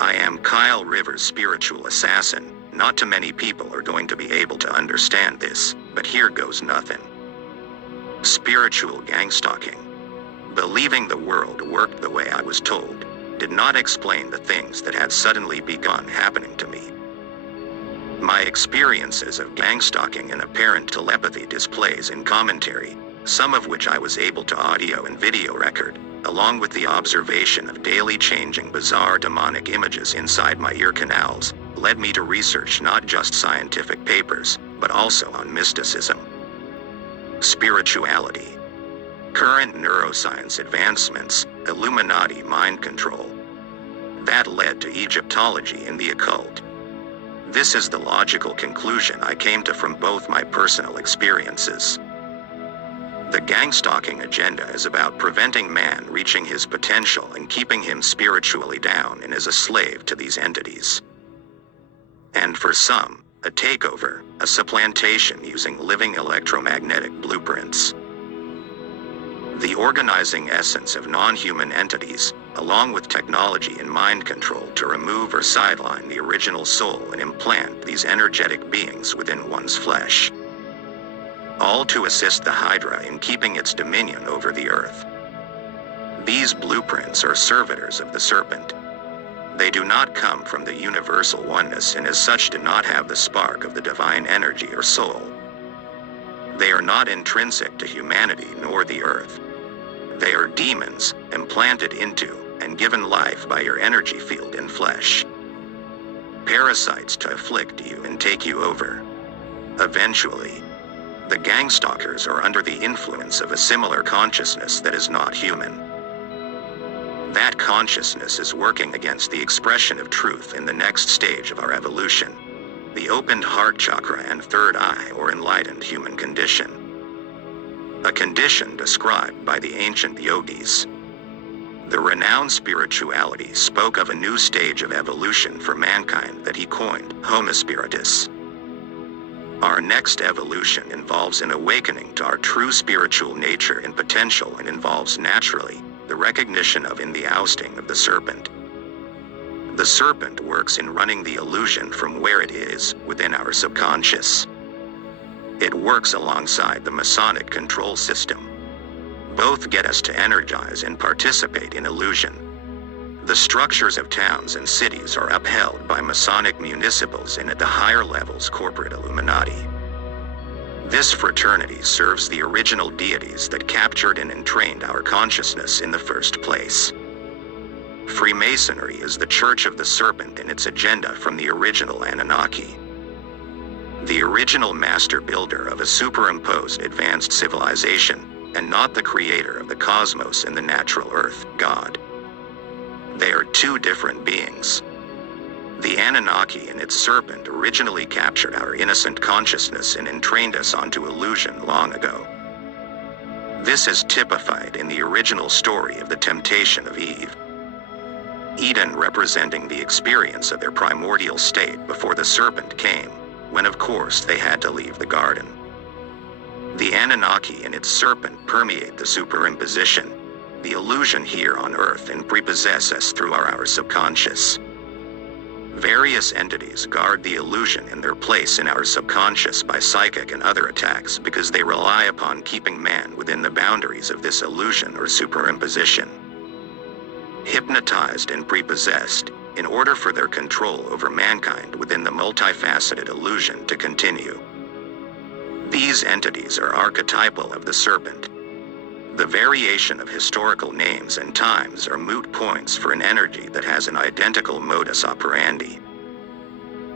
I am Kyle Rivers' spiritual assassin. Not too many people are going to be able to understand this, but here goes nothing. Spiritual gang-stalking. Believing the world worked the way I was told did not explain the things that had suddenly begun happening to me. My experiences of gang-stalking and apparent telepathy displays in commentary, some of which I was able to audio and video record, along with the observation of daily changing bizarre demonic images inside my ear canals, led me to research not just scientific papers, but also on mysticism, spirituality, current neuroscience advancements, Illuminati mind control. That led to Egyptology and the occult. This is the logical conclusion I came to from both my personal experiences. The gang-stalking agenda is about preventing man reaching his potential and keeping him spiritually down and as a slave to these entities. And for some, a takeover, a supplantation using living electromagnetic blueprints. The organizing essence of non-human entities, along with technology and mind control to remove or sideline the original soul and implant these energetic beings within one's flesh. All to assist the Hydra in keeping its dominion over the earth. These blueprints are servitors of the serpent. They do not come from the universal oneness and as such do not have the spark of the divine energy or soul. They are not intrinsic to humanity nor the earth. They are demons, implanted into and given life by your energy field and flesh. Parasites to afflict you and take you over. Eventually, the gang-stalkers are under the influence of a similar consciousness that is not human. That consciousness is working against the expression of truth in the next stage of our evolution, the opened heart chakra and third eye or enlightened human condition. A condition described by the ancient yogis. The renowned spirituality spoke of a new stage of evolution for mankind that he coined Homo Spiritus. Our next evolution involves an awakening to our true spiritual nature and potential and involves naturally the recognition of in the ousting of the serpent. The serpent works in running the illusion from where it is, within our subconscious. It works alongside the Masonic control system. Both get us to energize and participate in illusion. The structures of towns and cities are upheld by Masonic municipals and at the higher levels corporate Illuminati. This fraternity serves the original deities that captured and entrained our consciousness in the first place. Freemasonry is the Church of the Serpent in its agenda from the original Anunnaki. The original master builder of a superimposed advanced civilization, and not the creator of the cosmos and the natural earth, God. They are two different beings. The Anunnaki and its serpent originally captured our innocent consciousness and entrained us onto illusion long ago. This is typified in the original story of the temptation of Eve. Eden representing the experience of their primordial state before the serpent came, when of course they had to leave the garden. The Anunnaki and its serpent permeate the superimposition, the illusion here on Earth and prepossess us through our subconscious. Various entities guard the illusion in their place in our subconscious by psychic and other attacks because they rely upon keeping man within the boundaries of this illusion or superimposition. Hypnotized and prepossessed, in order for their control over mankind within the multifaceted illusion to continue. These entities are archetypal of the serpent. The variation of historical names and times are moot points for an energy that has an identical modus operandi.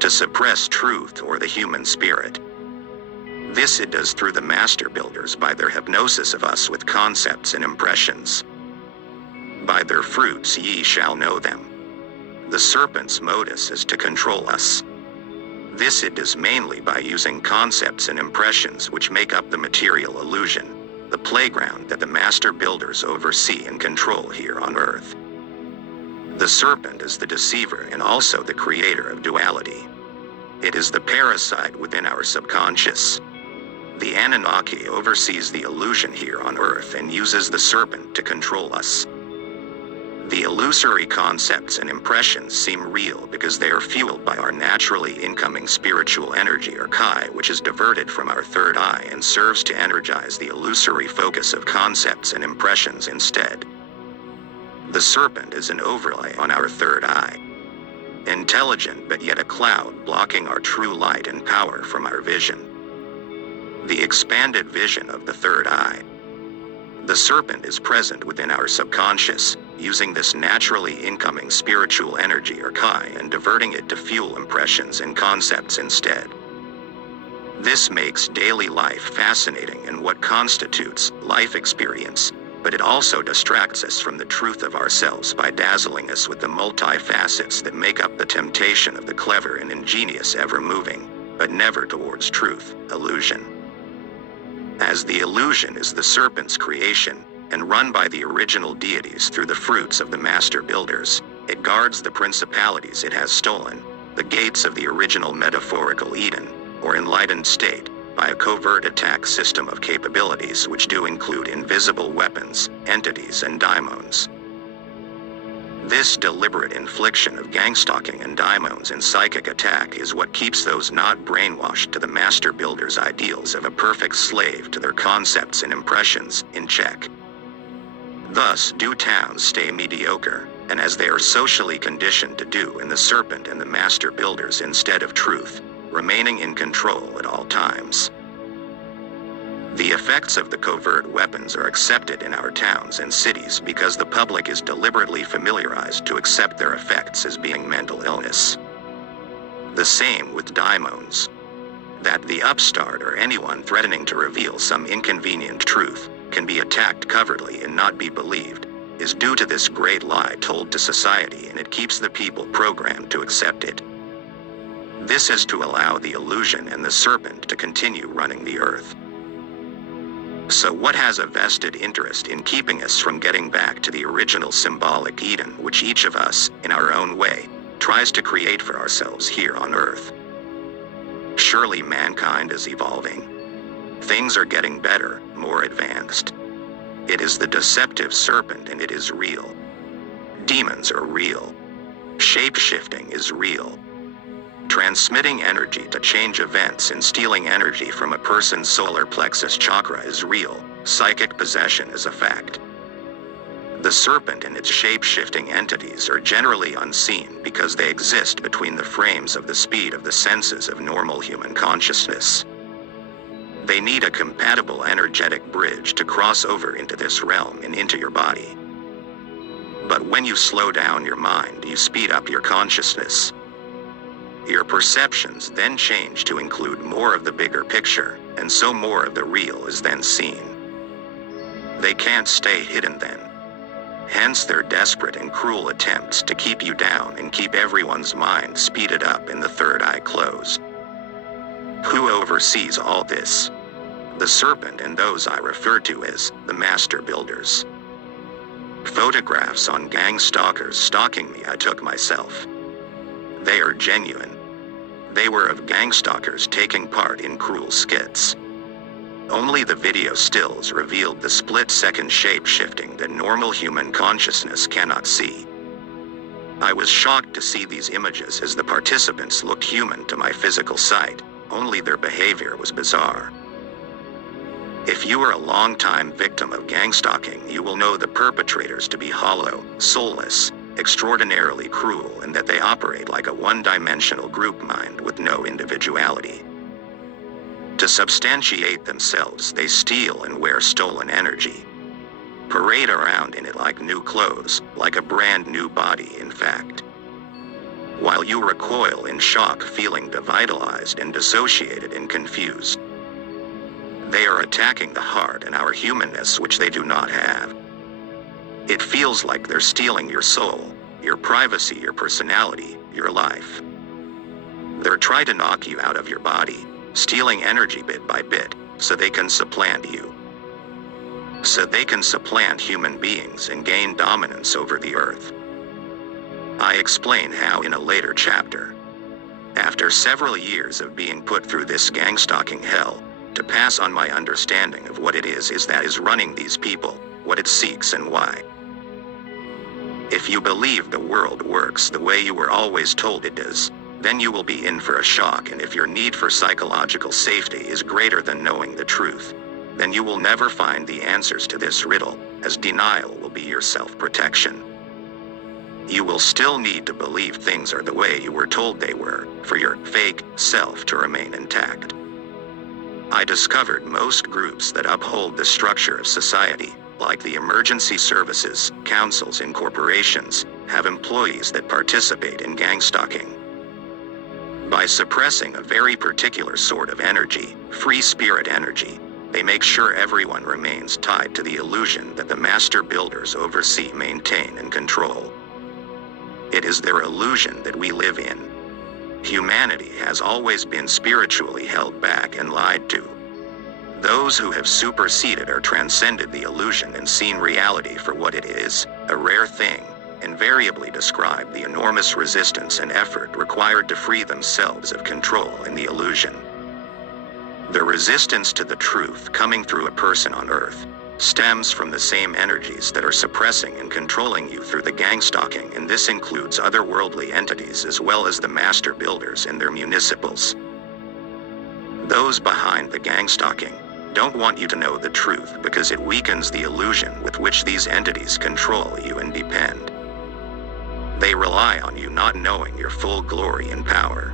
To suppress truth or the human spirit. This it does through the master builders by their hypnosis of us with concepts and impressions. By their fruits ye shall know them. The serpent's modus is to control us. This it does mainly by using concepts and impressions which make up the material illusion, the playground that the master builders oversee and control here on Earth. The serpent is the deceiver and also the creator of duality. It is the parasite within our subconscious. The Anunnaki oversees the illusion here on Earth and uses the serpent to control us. The illusory concepts and impressions seem real because they are fueled by our naturally incoming spiritual energy or chi, which is diverted from our third eye and serves to energize the illusory focus of concepts and impressions instead. The serpent is an overlay on our third eye. Intelligent but yet a cloud blocking our true light and power from our vision. The expanded vision of the third eye. The serpent is present within our subconscious, using this naturally incoming spiritual energy or chi and diverting it to fuel impressions and concepts instead. This makes daily life fascinating and what constitutes life experience, but it also distracts us from the truth of ourselves by dazzling us with the multi-facets that make up the temptation of the clever and ingenious ever-moving, but never towards truth, illusion. As the illusion is the serpent's creation, and run by the original deities through the fruits of the master builders, it guards the principalities it has stolen, the gates of the original metaphorical Eden, or enlightened state, by a covert attack system of capabilities which do include invisible weapons, entities and daimons. This deliberate infliction of gangstalking and daimons in psychic attack is what keeps those not brainwashed to the master builder's ideals of a perfect slave to their concepts and impressions in check. Thus do towns stay mediocre, and as they are socially conditioned to do in the serpent and the master builders instead of truth, remaining in control at all times. The effects of the covert weapons are accepted in our towns and cities because the public is deliberately familiarized to accept their effects as being mental illness. The same with daimons. That the upstart or anyone threatening to reveal some inconvenient truth can be attacked covertly and not be believed, is due to this great lie told to society, and it keeps the people programmed to accept it. This is to allow the illusion and the serpent to continue running the earth. So what has a vested interest in keeping us from getting back to the original symbolic Eden which each of us, in our own way, tries to create for ourselves here on earth? Surely mankind is evolving. Things are getting better, more advanced. It is the deceptive serpent and it is real. Demons are real. Shape-shifting is real. Transmitting energy to change events and stealing energy from a person's solar plexus chakra is real. Psychic possession is a fact. The serpent and its shape-shifting entities are generally unseen because they exist between the frames of the speed of the senses of normal human consciousness. They need a compatible energetic bridge to cross over into this realm and into your body. But when you slow down your mind, you speed up your consciousness. Your perceptions then change to include more of the bigger picture, and so more of the real is then seen. They can't stay hidden then. Hence their desperate and cruel attempts to keep you down and keep everyone's mind speeded up and the third eye closed. Who oversees all this? The serpent and those I refer to as the master builders. Photographs on gang stalkers stalking me I took myself. They are genuine. They were of gang stalkers taking part in cruel skits. Only the video stills revealed the split-second shape-shifting that normal human consciousness cannot see. I was shocked to see these images as the participants looked human to my physical sight, only their behavior was bizarre. If you are a long-time victim of gang stalking, you will know the perpetrators to be hollow, soulless, extraordinarily cruel, and that they operate like a one-dimensional group mind with no individuality. To substantiate themselves, they steal and wear stolen energy. Parade around in it like new clothes, like a brand new body in fact. While you recoil in shock, feeling devitalized and dissociated and confused. They are attacking the heart and our humanness which they do not have. It feels like they're stealing your soul, your privacy, your personality, your life. They're trying to knock you out of your body, stealing energy bit by bit, so they can supplant you. So they can supplant human beings and gain dominance over the earth. I explain how in a later chapter. After several years of being put through this gang-stalking hell, to pass on my understanding of what it is that is running these people, what it seeks and why. If you believe the world works the way you were always told it does, then you will be in for a shock, and if your need for psychological safety is greater than knowing the truth, then you will never find the answers to this riddle, as denial will be your self-protection. You will still need to believe things are the way you were told they were, for your fake self to remain intact. I discovered most groups that uphold the structure of society, like the emergency services, councils, and corporations, have employees that participate in gang stalking. By suppressing a very particular sort of energy, free spirit energy, they make sure everyone remains tied to the illusion that the master builders oversee, maintain, and control. It is their illusion that we live in. Humanity has always been spiritually held back and lied to. Those who have superseded or transcended the illusion and seen reality for what it is, a rare thing, invariably describe the enormous resistance and effort required to free themselves of control in the illusion. The resistance to the truth coming through a person on Earth stems from the same energies that are suppressing and controlling you through the gang stalking, and this includes otherworldly entities as well as the master builders and their municipals. Those behind the gang stalking don't want you to know the truth because it weakens the illusion with which these entities control you and depend. They rely on you not knowing your full glory and power.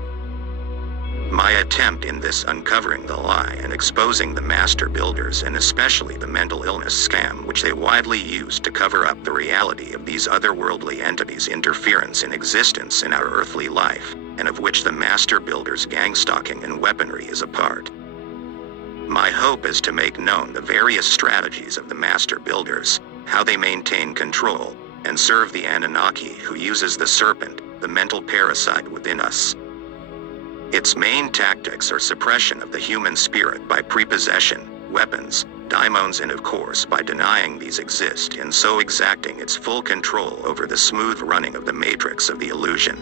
My attempt in this uncovering the lie and exposing the master builders, and especially the mental illness scam which they widely use to cover up the reality of these otherworldly entities' interference in existence in our earthly life, and of which the master builders' gang stalking and weaponry is a part. My hope is to make known the various strategies of the master builders, how they maintain control, and serve the Anunnaki who uses the serpent, the mental parasite within us. Its main tactics are suppression of the human spirit by prepossession, weapons, daimons, and of course by denying these exist, and so exacting its full control over the smooth running of the matrix of the illusion.